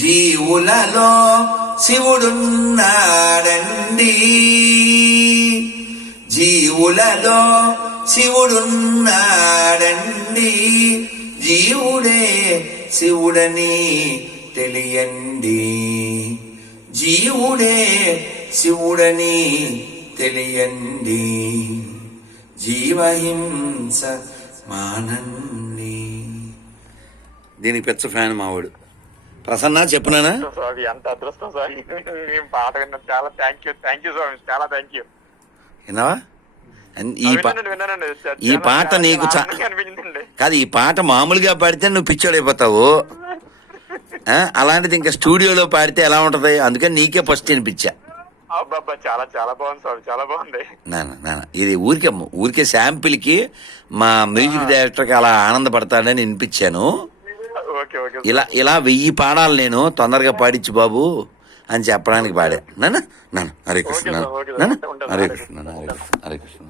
జీవులలో శివుడున్నాడండి, జీవులలో శివుడున్నాడండి, జీవుడే శివుడని తెలియండి, జీవుడే శివుడని తెలియండి, జీవహింస మానండి. దీనికి పెద్ద ఫ్యాన్ మావాడు. ప్రసన్న చెప్పునానా? స్వామి ఎంత అదృష్టం స్వామి, పాట విన్నా. చాలా థ్యాంక్ యూ స్వామి, చాలా థ్యాంక్ యూ. విన్నావా? విన్నానండి. ఈ పాట నీకు అనిపించిందండి. కాదు, ఈ పాట మామూలుగా పాడితే నువ్వు పిచ్చోడైపోతావు. అలాంటిది ఇంకా స్టూడియోలో పాడితే ఎలా ఉంటది? అందుకని నీకే ఫస్ట్ వినిపించా. అబ్బా చాలా చాలా బాగుంది స్వామి, చాలా బాగుంది. నాన్న ఇది ఊరికే శాంపిల్ కి మా మ్యూజిక్ డైరెక్టర్ కి అలా ఆనందపడతాడని వినిపించాను. ఇలా 1000 పాడాలి నేను, తొందరగా పాడించు బాబు అని చెప్పడానికి పాడా. నాన్న హరే కృష్ణ, నాన్న హరే కృష్ణ, హరే కృష్ణ.